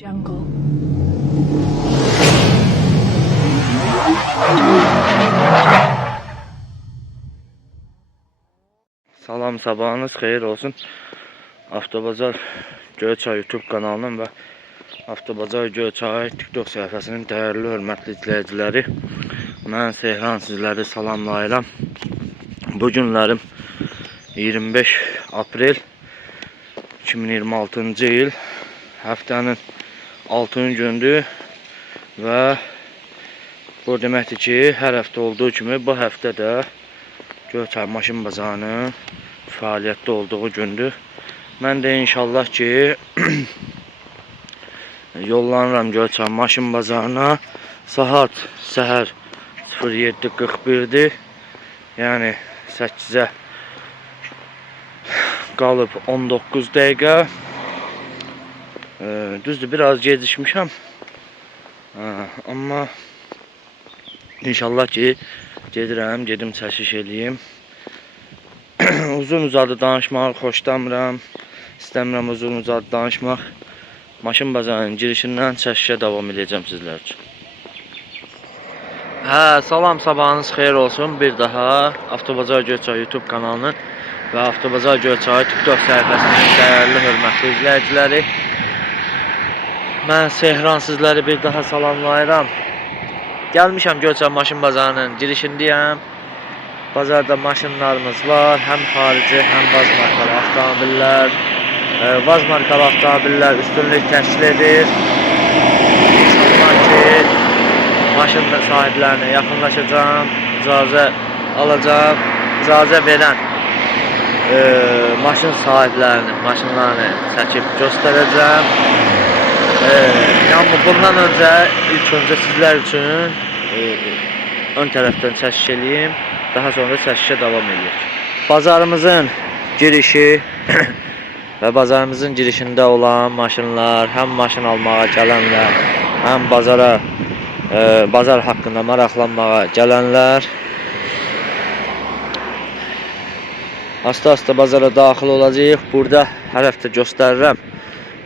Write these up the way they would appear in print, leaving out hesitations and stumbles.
Jungle. Salam, sabahınız xeyir olsun. Avtobazar Göyçay YouTube kanalının və Avtobazar Göyçay TikTok səhifəsinin dəyərli, hörmətli izləyiciləri, mən Sehran sizləri salamlayıram. Bu günlərim 25 aprel 2026-cı il, həftənin 6-cı gündür və bu deməkdir ki, hər həftə olduğu kimi bu həftə də Göyçay maşın bazarının fəaliyyətdə olduğu gündür. Mən də inşallah ki yollanıram Göyçay maşın bazarına. Saat səhər 07:41-dir. Yəni 8-ə qalıb 19 dəqiqə. Düzdür, biraz gecikmişəm. Amma inşallah ki gedirəm, gedim çəkiş eləyim. Uzun uzadı danışmağı xoşlamıram. İstəmirəm uzun uzadı danışmaq. Maşın bazarının girişindən çəkişə davam edəcəm sizlər üçün. Salam, sabahınız xeyir olsun. Bir daha Avtobazar Göyçay YouTube kanalının və Avtobazar Göyçay TikTok səhifəsinin dəyərli, hörmətli izləyiciləri, mən Sehran sizləri bir daha salamlayıram. Gəlmişəm Göyçay maşın bazarının girişindəyəm. Bazarda maşınlarımız var, həm xarici, həm vaz markalı avtomobillər. Vaz markalı avtomobillər üstünlük təşkil edir. İnşallah ki maşın sahiblərinə yaxınlaşacağım, icazə alacağım, icazə verən maşın sahiblərinin maşınlarını çəkib göstərəcəm. Yəni bundan öncə ilk öncə sizlər üçün ön tərəfdən çəkiş eləyim, daha sonra çəkişə davam edirik. Bazarımızın girişi və bazarımızın girişində olan maşınlar, həm maşın almağa gələnlər, həm bazar haqqında maraqlanmağa gələnlər asta-asta bazara daxil olacaq. Burada hər həftə göstərirəm.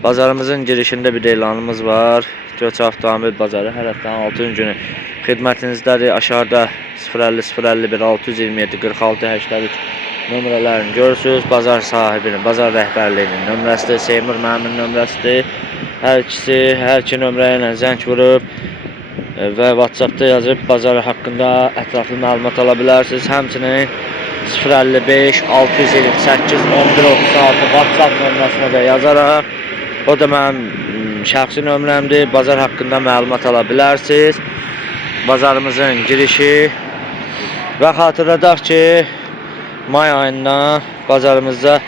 Bazarımızın girişində bir elanımız var. Göyçay Avtomobil Bazarı hər həftənin 6-cı günü xidmətinizdədir. Aşağıda 050 01 627 46 83 nömrələrini görürsünüz. Bazar sahibinin, bazar rəhbərliyinin nömrəsidir, Seymur müəllimin nömrəsidir. Hər iki nömrə ilə zəng vurub və WhatsAppda yazıb bazar haqqında ətraflı məlumat ala bilərsiniz. Həmçinin 055 628 1136 WhatsApp nömrəsinə də yazaraq, o da mənim şəxsi nömrəmdir. Bazar haqqında məlumat ala bilərsiniz. Bazarımızın girişi və xatırladaq ki, may ayında bazarımızda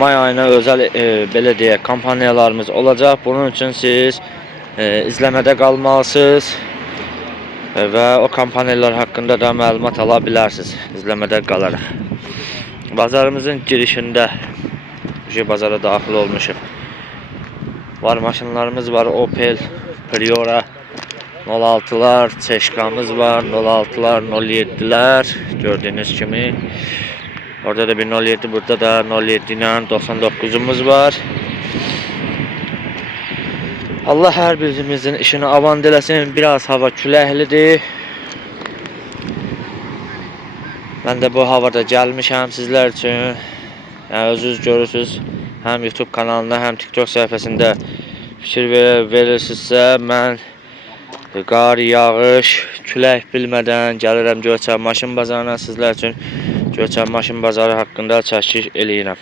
may ayına özəl belə deyək kampaniyalarımız olacaq. Bunun üçün siz izləmədə qalmalısınız və o kampaniyalar haqqında da məlumat ala bilərsiniz izləmədə qalaraq. Bazarımızın girişində bazara daxil olmuşuq. Var maşınlarımız var, Opel, Priora 06'lar, Çeşkamız var, 06'lar, 07'lər gördüğünüz kimi. Orada da bir 07, burada da 07 ilə 99'umuz var. Allah hər birimizin işini avan eləsin. Biraz hava küləklidir. Mən də bu havada gəlmişəm sizlər üçün. Yəni özünüz görürsünüz, həm YouTube kanalında, həm TikTok səhifəsində fikir verirsinizsə, mən qar, yağış, külək bilmədən gəlirəm Göyçay maşın bazarına sizlər üçün Göyçay maşın bazarı haqqında çəkiş eləyirəm.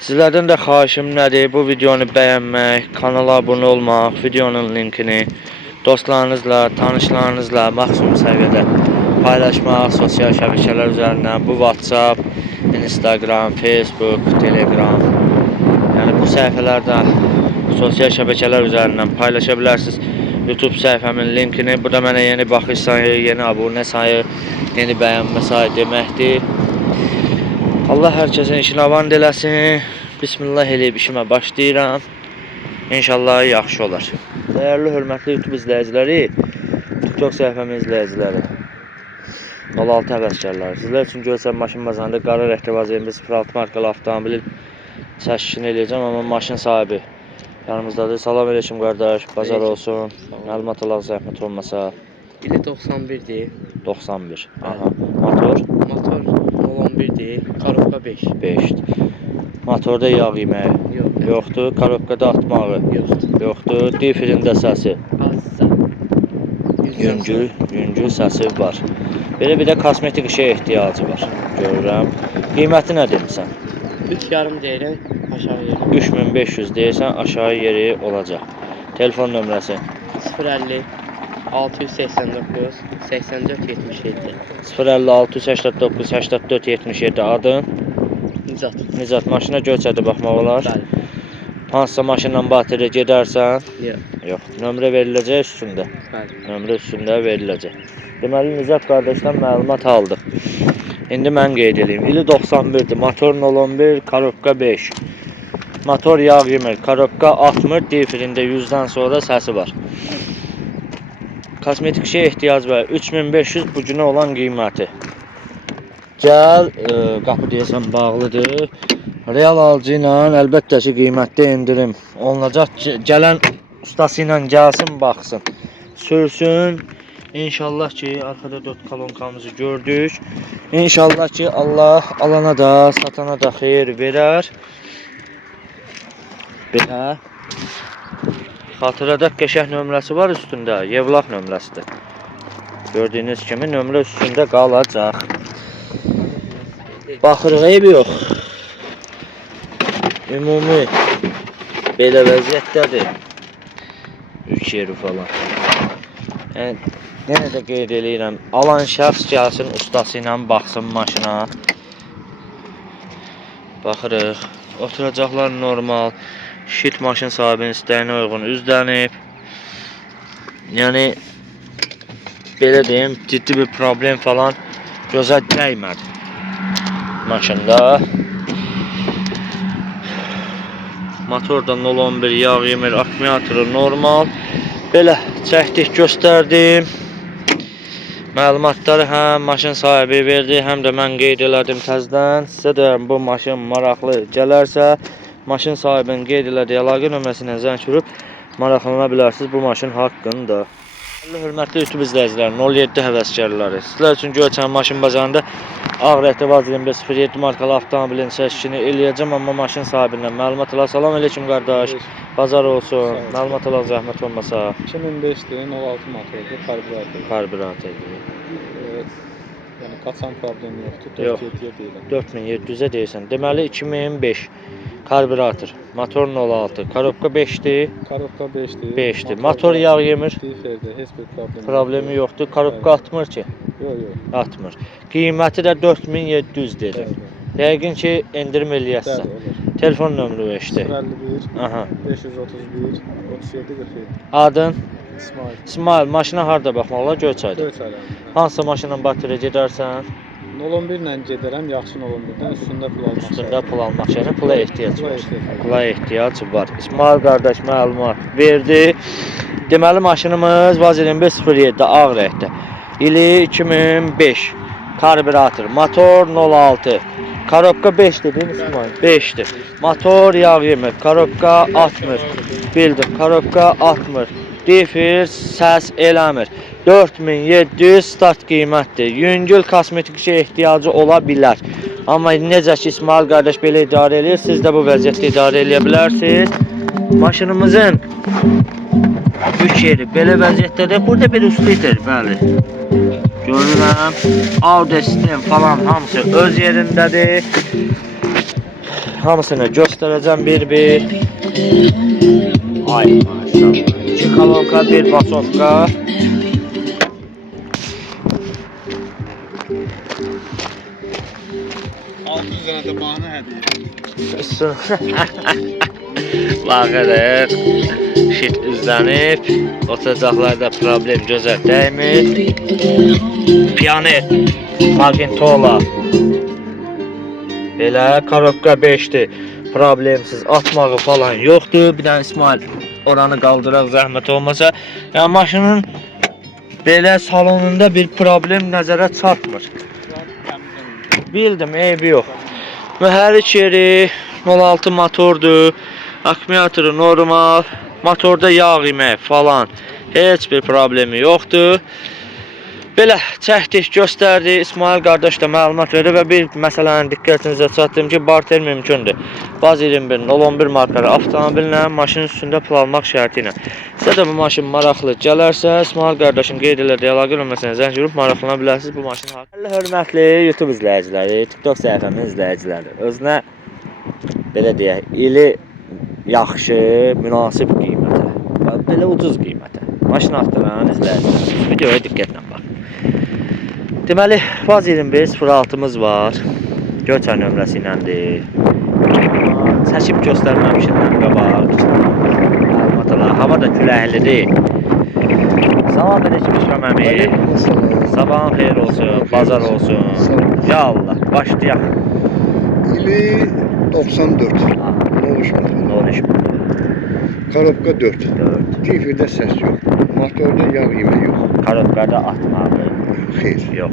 Sizlərdən də xahişim nədir? Bu videonu bəyənmək, kanala abunə olmaq, videonun linkini dostlarınızla, tanışlarınızla maksimum səviyyədə paylaşmaq, sosial şəbəkələr üzərindən, bu WhatsApp, Instagram, Facebook, Telegram, yəni bu səhifələrdə sosial şəbəkələr üzərindən paylaşa bilərsiniz. YouTube səhifəmin linkini, bu da mənə yeni baxış sayı, yeni abunə sayı, yeni bəyənmə sayı deməkdir. Allah hər kəsin işini avan eləsin. Bismillah eləyib işimə başlayıram. İnşallah yaxşı olar. Dəyərli, hörmətli YouTube izləyiciləri, TikTok səhifəmin izləyiciləri, 06 həvəskarları, sizlər üçün Göyçay maşın bazarında qara rəngli 06 markalı avtomobilin çəkişini eləyəcəm, amma maşın sahibi Yanımızdadır. Salam aleyküm qardaş. Bazar Aleyküm. olsun. Məlumat alaq zəhmət olmasa. İli 91'dir. 91. Bəli. Aha. Motor Motor 11'dir. Karoka 5. 5. Motorda yağ yeməyi Yox. yoxdur. Korobkada atmağı Yoxdur. yoxdur. Difrində səsi. Azca. Yüngül səsi var. Belə bir də kosmetik işə ehtiyacı var. Görürəm. Qiyməti nə demisən? 3,5 deyirəm. Aşağı yeri. 3500 deyirsən, aşağı yeri olacaq. Telefon nömrəsi 050 689 84 77. 056 89 84 77 adın. Nicat. Nicat maşına göçədi baxmaq olar. Bəli. Hansısa maşınla batırı gedərsən? Yox. Yox. Nömrə veriləcək üstündə. Bəli. Nömrə üstündə veriləcək. Deməli Nicat qardaşdan məlumat aldıq. İndi mən qeyd edeyim. İli 91-dir. Motor 011, korobka 5. Motor yağ yemir, korobka atmır, difrində 100-dən sonra səsi var. Kosmetik şey ehtiyac var. 3500 bu günə olan qiyməti. Gəl, qapı deyəsən bağlıdır. Real alıcı ilə əlbəttə ki qiymətdə endirim olunacaq. Gələn ustası ilə gəlsin, baxsın. Sürsün. İnşallah ki arkada 4 kolonkamızı gördük. İnşallah ki Allah alana da satana da xeyir verər. Belə. Xatırladaq qəşəng nömrəsi var üstündə. Yevlaq nömrəsidir. Gördüyünüz kimi nömrə üstündə qalacaq. Baxırıq, eybi yox. Ümumi belə vəziyyətdədir. 3 yeri falan. Yəni, yenə də qeyd eləyirəm. Alan şəxs gəlsin, ustası ilə baxsın maşına. Baxırıq. Oturacaqlar normal. Şit maşın sahibinin istəyinə uyğun üzlənib. Yəni, belə deyim, ciddi bir problem falan gözə dəymədi maşında. Motorda 011 yağ yemir, akkumulatoru normal. Belə çəkdik, göstərdim. Məlumatları həm maşın sahibi verdi, həm də mən qeyd elədim təzədən. Sizə də bu maşın maraqlı gələrsə, maşın sahibinin qeyd elədiyi əlaqə nömrəsindən zəng vurub maraqlana bilərsiniz bu maşın haqqında. Hörmətli YouTube izləyicilər, 07 həvəskarları. Sizlər üçün Göyçay maşın bazarında Ağrəhdə Vaz 2507 markalı avtomobilin çəkişini eləyəcəm, amma maşın sahibindən məlumat alaq. Salam aleyküm qardaş. Bazar olsun. Məlumat alaq zəhmət olmasa. 2005'dir, 06 motordur, karbüratör. Karbüratördir. Yəni qaçan problemi yoxdur, Yox. 47'ye deyirəm. 4700-ə deyirsən. Deməli 2005 karbüratör. Motor 06. Korobka 5'dir. Korobka 5'dir. 5'dir. Motor yağ yemir. Difrdə heç bir Problemi yoxdur. Korobka atmır ki. Yox. Atmır. Qiyməti də 4700 dedim. Yəqin ki endirim eləyəsən. Olur. Telefon nömrə veşdi. 051 Aha. 531 37 47. Adın? İsmail. İsmail, maşına harda baxmaq olar? Göyçayda. Göyçaydan. Hansı maşınla batırı gedərsən? 011 ilə gedirəm, yaxşı 011-dən üstündə pul almaq. Üstündə pul almaq şəhərin pula ehtiyac var. Pula Pula ehtiyac var. İsmail qardaş məlumat verdi. Deməli maşınımız Vaz 2507 Ağrəhdə. İli 2005. Karbüratör. Motor 06. Korobka 5 dedin İsmail. 5'dir. Motor yağ yemir. Korobka atmır. Bildim. Korobka atmır. Difir səs eləmir. 4700 start qiymətdir. Yüngül kosmetik işə ehtiyacı ola bilər. Amma necə ki İsmail qardaş belə idarə edir, siz də bu vəziyyətdə idarə edə bilərsiniz. Maşınımızın 3 yeri belə vəziyyətdədir. Burada bir üstlidir, bəli. Görürəm. Audio sistem falan hamısı öz yerindədir. Hamısını göstərəcəm bir-bir. Ay maşallah. 2 kolonka, 1 basovka. Dənə də bahane hədiyyə. Baxırıq. Şit üzlənib. Oturacaqlarda problem gözə dəymir. Piyanet. Magintola. Belə korobka 5'dir. Problemsiz atmağı falan yoxdur. Bir dənə İsmail oranı qaldıraq zəhmət olmasa. Yəni maşının belə salonunda bir problem nəzərə çarpmır. Bildim, eybi yox. Mühərrik yeri 06 motordur. Akkumulatoru normal. Motorda yağ yemək falan heç bir problemi yoxdur. Belə çəkdik, göstərdik. İsmail qardaş da məlumat verdi və bir məsələnin diqqətinizə çatdırdım ki, barter mümkündür. Baz 21 011 markalı avtomobillə maşının üstündə pul almaq şərti ilə. Sizə də bu maşın maraqlı gələrsə, İsmail qardaşın qeyd elədiyi əlaqə nömrəsinə zəng vurub maraqlana bilərsiniz bu maşın haqqında. Hörmətli YouTube izləyiciləri, TikTok səhifəmin izləyiciləri, özünə belə deyək, ili yaxşı, münasib qiymətə, belə ucuz qiymətə maşın axtaran izləyicilərimiz videoya diqqətlə baxın. Deməli, Vaz 21 06-mız var. Göyçay nömrəsi iləndir. Çəkib göstərməmişindən qabaq. Məlumat ala. Hava da küləklidir. Salam aleyküm İşram əmi. Sabahın xeyir olsun, bazar olsun. Ya Allah, başlayaq. İli 94. Ne olmuş motor? Karobka 4. Tifirde ses yok. Motorda yağ yemeği yok. Karobkada atmağı Xeyr. yox.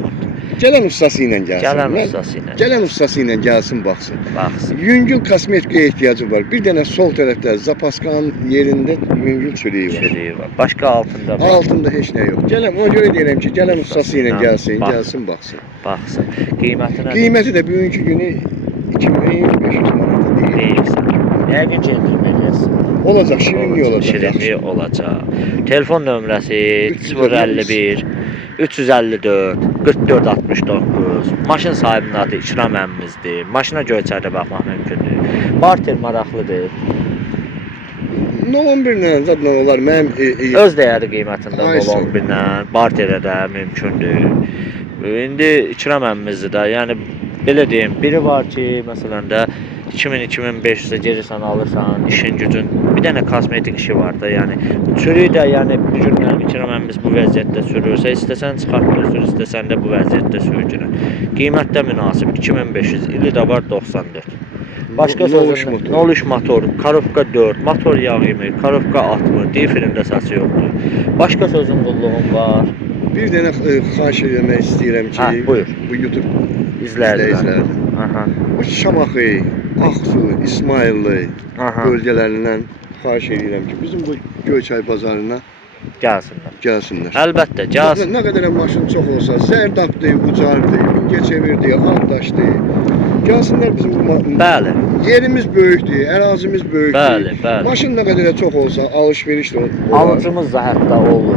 Gelen ustası ile gelsin. Gələn ustası ilə. Gelen ustası ile gelsin baksın. Baxsın. Yüngül kosmetikaya ihtiyacı var. Bir tane sol tarafta zapaskanın yerinde yüngül çürüğü var. Çürüyü var. Başqa altında var. Altında hiç ne yok. Gelen ona göre diyelim ki gelen ustası ile gelsin, Bak. gelsin baksın. Baxsın. Qiymətinə Kıymeti de bugünkü günü 2500 manata değil. deyirsən. Yəqin ki, endirməyəcəksən. Olacak, şirinliği olacak. Şirinliği olacaq. Telefon nömrəsi 051 354 44 69. Maşın sahibinin adı İkram əmmimizdir. Maşına Göyçayda baxmaq mümkündür. Barter maraqlıdır. No 11 ilə zadla olar. Mənim Öz dəyəri qiymətində Ay, sağ ol. 11 ilə barterə də mümkündür. İndi İkram əmmimizdir də. Yəni belə deyim, biri var ki, məsələn də 2000-2500-ə gedirsən, alırsan, işin gücün. Bir dənə kosmetik işi var da, yəni sürüyü də, yəni bir günlərim İkram əmmimiz bu vəziyyətdə sürürsə, istəsən çıxartdır, sür, istəsən də bu vəziyyətdə sürgünə. Qiymət də münasib, 2500, ili də var 94. Başqa Noluş sözün, motor. Noluş motor, Karobka 4, motor yağ yemir, Karobka 60, difirində səsi yoxdur. Başqa sözün qulluğun var. bir dənə xahiş etmək istəyirəm ki, Ha, buyur. bu YouTube İzləyicilər. izləyicilərdən Aha. bu Şamaxı, Ağsu, İsmayıllı Aha. bölgələrindən xahiş edirəm ki, bizim bu Göyçay bazarına Gəlsinlər. gəlsinlər. Əlbəttə, gəlsin. Ne kadar maşın çok olsa, Zerdab'dı, Ucar'dı, Bingeçevir'di, Ardaş'dı. Gelsinler bizim bu Bəli. yerimiz büyüktü, arazimiz büyüktü. Bəli, bəli. Maşın ne kadar çok olsa alışveriş de olur. Alıcımız da hətta olur.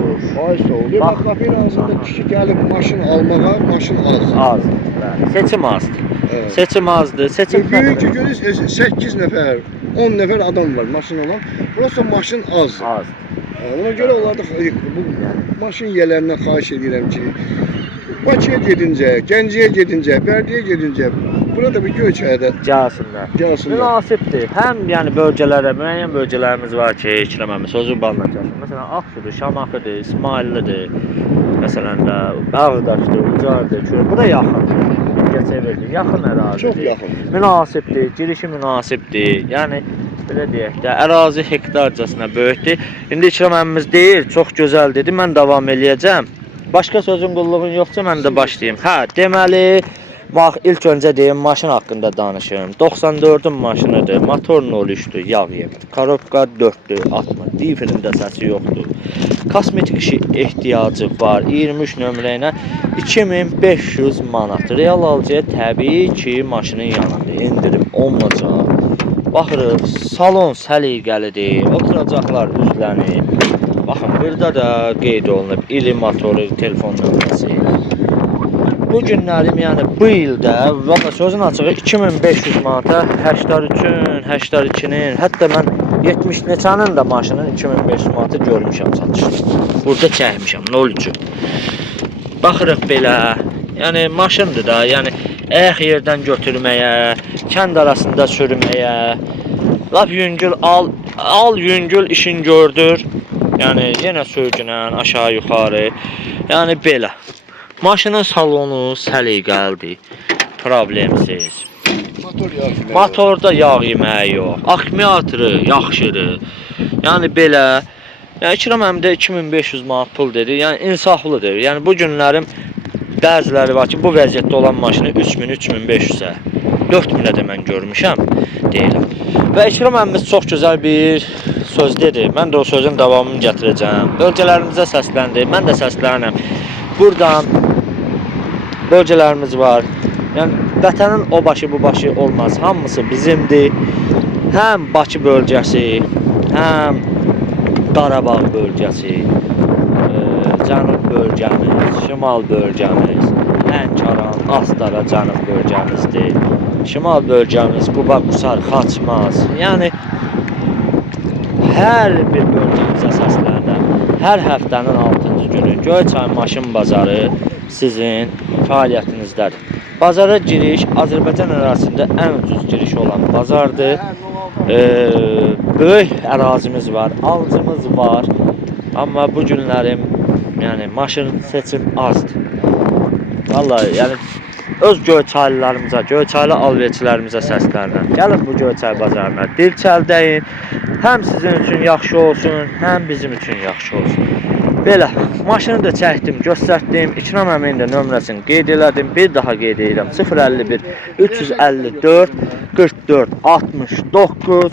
Aysa oluyor. Bak. Bak kapının ağzında kişi gelip maşın almağa, maşın alsın. Az. Bəli. Seçim azdır. Evet. Seçim azdır. Seçim Büyükçü görürsünüz 8 nefer, 10 nefer adam var maşın olan. Burası maşın az. az. Ona göre onlarda bu maşın yerlerinden xahiş edirəm ki, Bakıya gedince, Gəncəyə gedince, Bərdəyə gedince, burada bir Göyçayda Gəlsinlər. gəlsinlər. Münasibdir. Həm yəni bölgələrə, müəyyən bölgələrimiz var ki, İkram sözü balla gəlsin. Məsələn, Ağsudur, Şamaxıdır, İsmayıllıdır. Məsələn də Ağdaşdır, Ucardır, Kürə. Bura yaxın. Gəçevirdir. Yaxın ərazidir. Çox yaxın. Münasibdir, girişi münasibdir. Yəni belə deyək də, ərazi hektarcasına böyükdür. İndi İkram əmmimiz deyir, çox gözəl dedi. Mən davam eləyəcəm. Başqa sözün qulluğun yoxsa mən də başlayayım. Hə, deməli, bax ilk öncə deyim maşın haqqında danışım. 94-ün maşınıdır, motor 03-dür, yağ yemir. Karobka 4-dür, 60. Difirində səsi yoxdur. Kosmetik işi ehtiyacı var. 23 nömrə ilə 2500 manat. Real alıcıya təbii ki, maşının yanında endirim olmayacaq. Baxırıq, salon səliqəlidir, oturacaqlar üzlənib. Baxın, burada da qeyd olunub ili motoru, telefon nömrəsi. Bu günlərim, yəni bu ildə valla sözün açığı 2500 manata 83-ün, 82-nin, hətta mən 70 neçənin də maşının 2500 manata görmüşəm satışda. Burada çəkmişəm, 0-3. Baxırıq belə, yəni maşındır da, yəni ayaq yerdən götürməyə, kənd arasında sürməyə, lap yüngül al yüngül işin gördür. Yəni yenə sürgünən aşağı yuxarı. Yəni belə. Maşının salonu səliqəlidir. Problemsiz. Motor yağ yeməyi. Motorda yağ yeməyi yox. Akkumulatoru yaxşıdır. Yəni belə. Yəni İkram əmdə 2500 manat pul dedi. Yəni insaflıdır. Yəni bu günlərim bəziləri var ki, bu vəziyyətdə olan maşını 3000, 3500-ə, 4000-ə də mən görmüşəm deyirəm. Və İkram əmmimiz çox gözəl bir söz dedi. Mən də o sözün davamını gətirəcəm. Bölgələrimizə səsləndi. Mən də səslənirəm. Buradan bölgələrimiz var. Yəni vətənin o başı bu başı olmaz. Hamısı bizimdir. Həm Bakı bölgəsi, həm Qarabağ bölgəsi, Cənub bölgəmiz, Şimal bölgəmiz, Lənkəran, Astara Cənub bölgəmizdir. Şimal bölgəmiz Quba, Qusar, Xaçmaz. Yəni hər bir bölgəmizə səslənirəm. Hər həftənin 6-cı günü Göyçay Maşın Bazarı sizin fəaliyyətinizdədir. Bazara giriş Azərbaycan ərazisində ən ucuz giriş olan bazardır. Böyük ərazimiz var, alıcımız var. Amma bu günlərim yəni maşın seçim azdır. Vallahi yəni öz Göyçaylılarımıza, Göyçaylı alverçilərimizə səslənirəm. Gəlin bu Göyçay bazarına dirçəldəyin. Həm sizin üçün yaxşı olsun, həm bizim üçün yaxşı olsun. Belə, maşını da çəkdim, göstərdim. İkram əminin də nömrəsini qeyd elədim. Bir daha qeyd edirəm. 051 354 44 69.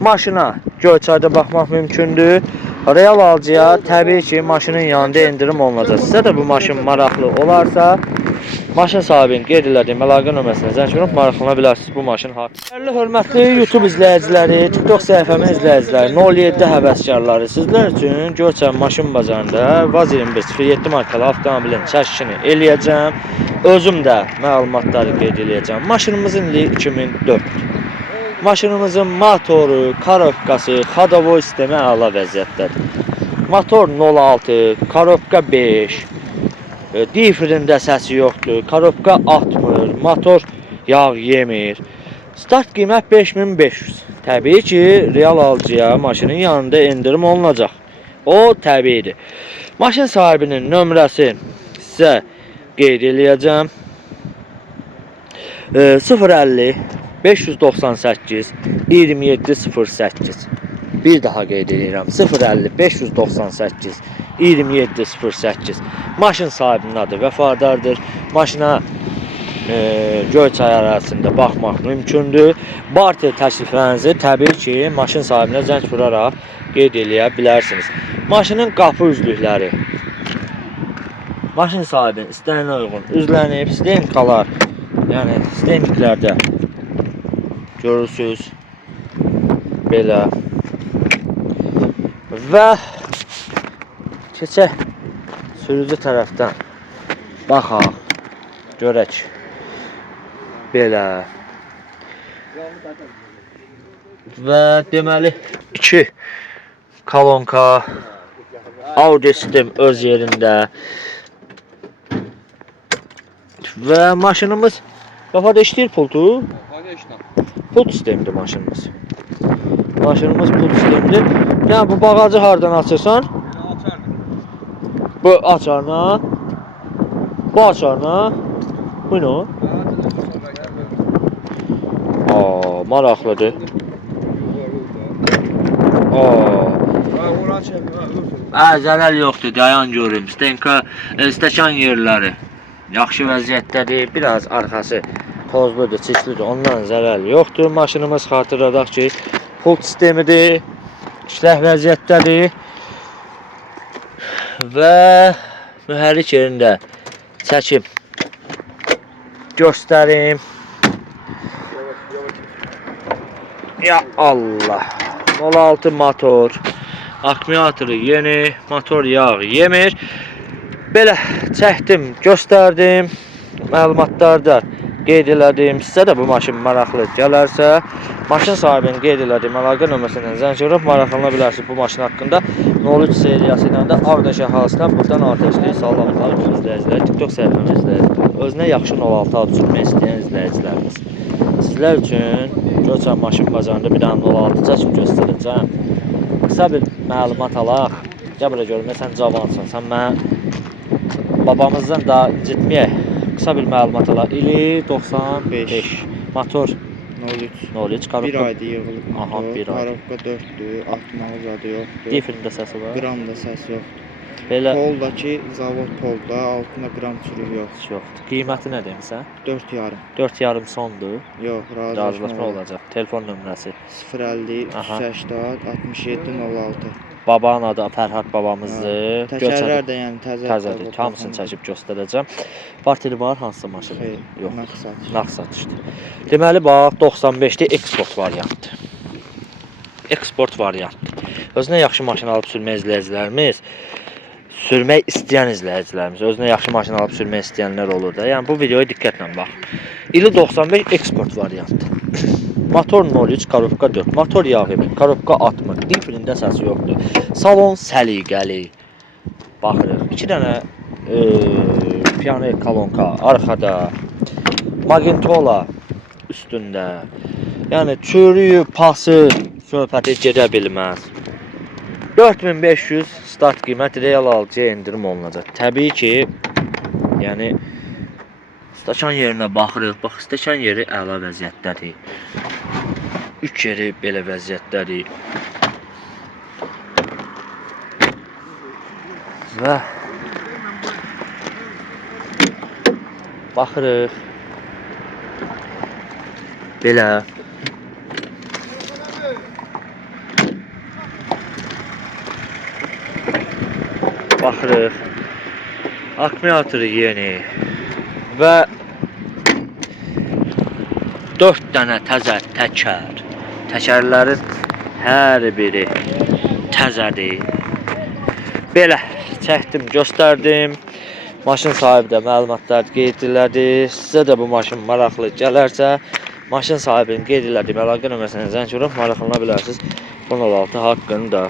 Maşına Göyçayda baxmaq mümkündür. Real alıcıya təbii ki, maşının yanında endirim olunacaq. Sizə də bu maşın maraqlı olarsa, maşın sahibinin qeyd elədiyim əlaqə nömrəsinə zəng vurub maraqlana bilərsiniz bu maşın haqqında. Hörmətli YouTube izləyiciləri, TikTok səhifəmin izləyiciləri, 07 həvəskarları, sizlər üçün Göyçay Maşın Bazarında Vaz 2507 markalı avtomobilin çəkişini eləyəcəm. Özüm də məlumatları qeyd eləyəcəm. Maşınımızın ili 2004. Maşınımızın motoru, karobkası, xadavoy sistemi əla vəziyyətdədir. Motor 06, karobka 5. Difrində səsi yoxdur, karobka atmır, motor yağ yemir. Start qiymət 5500. Təbii ki, real alıcıya maşının yanında endirim olunacaq. O təbiidir. Maşın sahibinin nömrəsi sizə qeyd eləyəcəm. 050 598 2708. Bir daha qeyd edirəm. 050 598 2708. Maşın sahibinin adı vəfadardır. Maşına Göyçay ərazisində baxmaq mümkündür. Barter təkliflərinizi təbii ki, maşın sahibinə zəng vuraraq qeyd eləyə bilərsiniz. Maşının qapı üzlükləri maşın sahibinin istəyinə uyğun üzlənib, stenkalar, yəni stenklərdə görürsünüz belə və keçək sürücü tərəfdən baxaq, görək belə və deməli 2 kolonka audio sistem öz yerində və maşınımız kafada işləyir pultu. Pult sistemidir maşınımız. Maşınımız pult sistemidir. Yəni bu bağacı hardan açırsan? Bu açarla. Bu açarla. Bu nə? Maraqlıdır. Zərər yoxdur, dayan görüm. Stenka, stəkan yerləri yaxşı vəziyyətdədir. Biraz arxası tozludur, çirklidir. Ondan zərər yoxdur. Maşınımız xatırladaq ki, pult sistemidir. İşləh vəziyyətdədir. Və mühərrik yerində çəkim göstərim. Ya Allah. 06 motor. Akkumulatoru yeni. Motor yağ yemir. Belə çəkdim, göstərdim. Məlumatlarda qeyd elədim. Sizə də bu maşın maraqlı gələrsə, maşın sahibinin qeyd elədiyim əlaqə nömrəsindən zəng vurub maraqlana bilərsiniz bu maşın haqqında. 03 seriyası ilə də Ağdaş əhalisindən buradan atəşli salamlar izləyicilər, TikTok səhifəmiz izləyicilər. Özünə yaxşı 06 ad sürmək istəyən izləyicilərimiz. Sizlər üçün Göyçay Maşın Bazarında bir dənə 06 çəkib göstərəcəm. Qısa bir məlumat alaq. Gəl bura görüm, sən cavansan, sən mən babamızdan da incitməyək. Qısa bir məlumat alaq. İli 95. Motor 03. Bir ayda yığılıb motor. Bir ay. Karobka 4'dür, atmağı zadı yoxdur. Difrində səsi var. Gram da səs yoxdur. Belə Poldakı zavod polda, altında qram çürük yox. yoxdur. Qiyməti nə demirsən? 4,5. 4,5 sondur. Yox, Razılaşma razılaşma olacaq. Telefon nömrəsi. 050 Aha. 380 67 06. Babanın adı Fərhad babamızdır. Təkərlər də yəni Təzədir. Hamısını çəkib göstərəcəm. Partili var hansı maşın? Xeyr, Yox. məqsad. Nağd satışdır. Deməli bax 95-də eksport variantdır. Eksport variantdır. Özünə yaxşı maşın alıb sürmək izləyicilərimiz, sürmək istəyən izləyicilərimiz, özünə yaxşı maşın alıb sürmək istəyənlər olur da. Yəni bu videoya diqqətlə bax. İli 95 eksport variantdır. Motor 03, korobka 4, motor yağı, korobka 60, difrində səsi yoxdur. Salon səliqəli. Baxırıq. 2 dənə piano kolonka arxada, Magentola üstündə. Yəni çürüyü, pası söhbəti gedə bilməz. 4500 start qiymət real alıcıya endirim olunacaq. Təbii ki, yəni stəkan yerinə baxırıq. Bax, stəkan yeri əla vəziyyətdədir. 3 yeri belə vəziyyətdədir. Və baxırıq. Belə baxırıq. Akkumulatoru yeni və 4 dənə təzə təkər. Təkərlərin hər biri təzədir. Belə çəkdim, göstərdim. Maşın sahibi də məlumatlar qeyd elədi. Sizə də bu maşın maraqlı gələrsə, maşın sahibinin qeyd elədiyi əlaqə nömrəsinə zəng vurub maraqlana bilərsiniz. 16 haqqında.